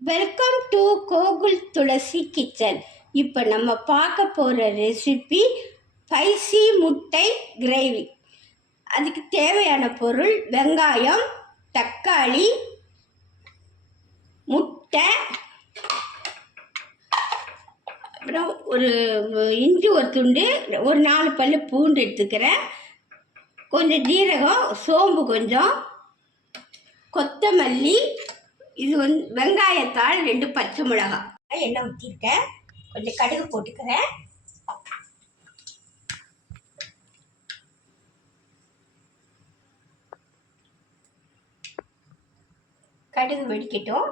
Welcome to Gokul Thulasi kitchen இப்போ நம்ம பார்க்க போகிற ரெசிபி ஸ்பைசி முட்டை கிரேவி அதுக்கு தேவையான பொருள் வெங்காயம் தக்காளி முட்டை அப்புறம் ஒரு இஞ்சி ஒரு துண்டு ஒரு நாலு பல்லு பூண்டு எடுத்துக்கிறேன். கொஞ்சம் ஜீரகம் சோம்பு கொஞ்சம் கொத்தமல்லி இது வந்து வெங்காயத்தாள் ரெண்டு பச்சை மிளகாய் எண்ணெய் ஊற்றிருக்கேன் கொஞ்சம் கடுகு போட்டுக்கிறேன். கடுகு வெடிக்கட்டும்.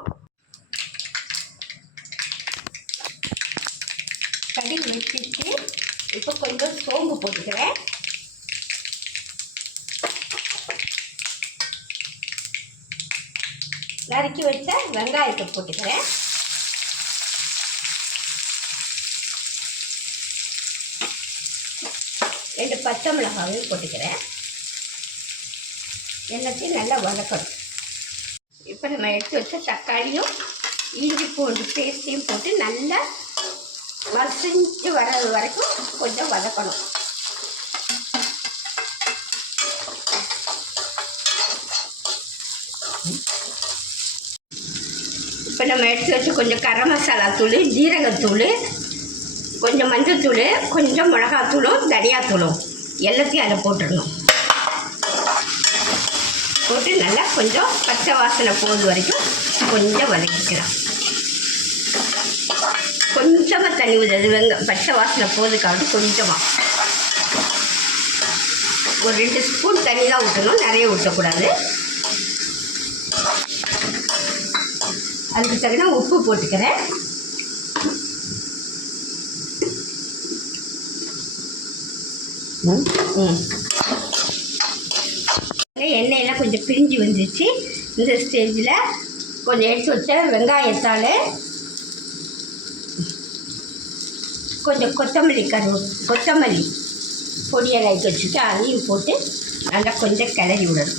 கடுகு வெடிச்சிட்டு இப்போ கொஞ்சம் சோம்பு போட்டுக்கிறேன். நறுக்கி வச்ச வெங்காயத்தை போட்டுக்கிறேன். ரெண்டு பச்சை மிளகாயும் போட்டுக்கிறேன். எல்லாத்தையும் நல்லா வதக்கணும். இப்போ நம்ம எடுத்து வச்ச தக்காளியும் இஞ்சி பூண்டு பேஸ்ட்டையும் போட்டு நல்லா மசிஞ்சு வர வரைக்கும் கொஞ்சம் வதக்கணும். இப்போ நம்ம எடுத்து வச்சு கொஞ்சம் கரம் மசாலா தூள் ஜீரகத்தூள் கொஞ்சம் மஞ்சத்தூள் கொஞ்சம் மிளகாத்தூளும் தனியாத்தூளும் எல்லாத்தையும் அதில் போட்டுடணும். போட்டு நல்லா கொஞ்சம் பச்சை வாசனை போகுது வரைக்கும் கொஞ்சம் வதக்கிக்கலாம். கொஞ்சமாக தண்ணி ஊற்றுது வெங்க பச்சை வாசனை போகுதுக்காவது கொஞ்சமாக ஒரு ரெண்டு ஸ்பூன் தண்ணி தான் ஊற்றணும் நிறைய ஊற்றக்கூடாது அதுக்கு தகுந்த உப்பு போட்டுக்கிறேன். எண்ணெயெல்லாம் கொஞ்சம் பிரிஞ்சு வந்துச்சு இந்த ஸ்டேஜில் கொஞ்சம் எடுத்து வச்ச வெங்காயத்தால் கொஞ்சம் கொத்தமல்லி கரு கொத்தமல்லி பொடியை நைட்டு வச்சுட்டு அதையும் போட்டு நல்லா கொஞ்சம் கிளறி விடணும்.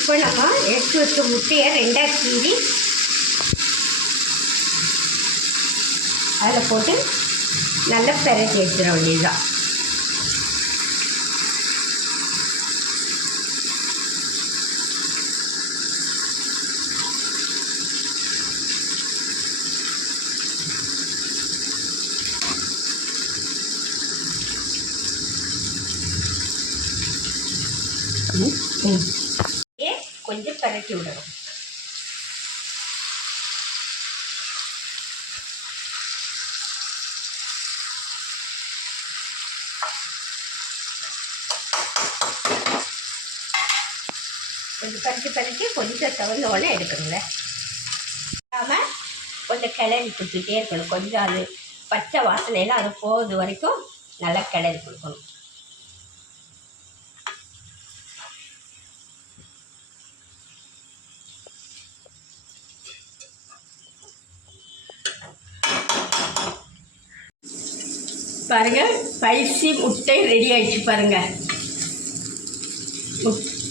இப்போ நம்ம எடுத்து வச்ச முட்டையை ரெண்டாக கீறி அதில் போட்டு நல்லா பெரட்டி எடுத்துட வேண்டியதுதான். ம் ம். கொஞ்சம் பரட்டி விடணும். கொஞ்சம் பறிச்சு பறிச்சு கொஞ்சம் தகுந்தோடனே எடுக்கணுங்க இல்லாமல் கொஞ்சம் கிளறி கொடுத்துட்டே இருக்கணும். கொஞ்சம் அது பச்சை வாசனையெல்லாம் அது போகுது வரைக்கும் நல்லா கிளறி கொடுக்கணும். பாருங்கள் ஸ்பைசி முட்டை ரெடி ஆயிடுச்சு பாருங்கள்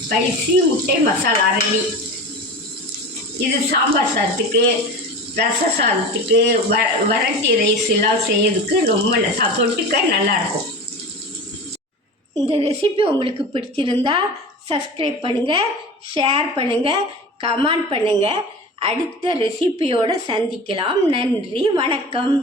ஸ்பைசி முட்டை மசாலா ரெடி இது சாம்பார் சாதத்துக்கு ரச சாதத்துக்கு வ வரட்டி ரைஸ் எல்லாம் செய்யறதுக்கு ரொம்ப தொட்டுக்க நல்லாயிருக்கும். இந்த ரெசிபி உங்களுக்கு பிடிச்சிருந்தா சப்ஸ்கிரைப் பண்ணுங்கள் ஷேர் பண்ணுங்கள் கமெண்ட் பண்ணுங்கள் அடுத்த ரெசிபியோடு சந்திக்கலாம். நன்றி வணக்கம்.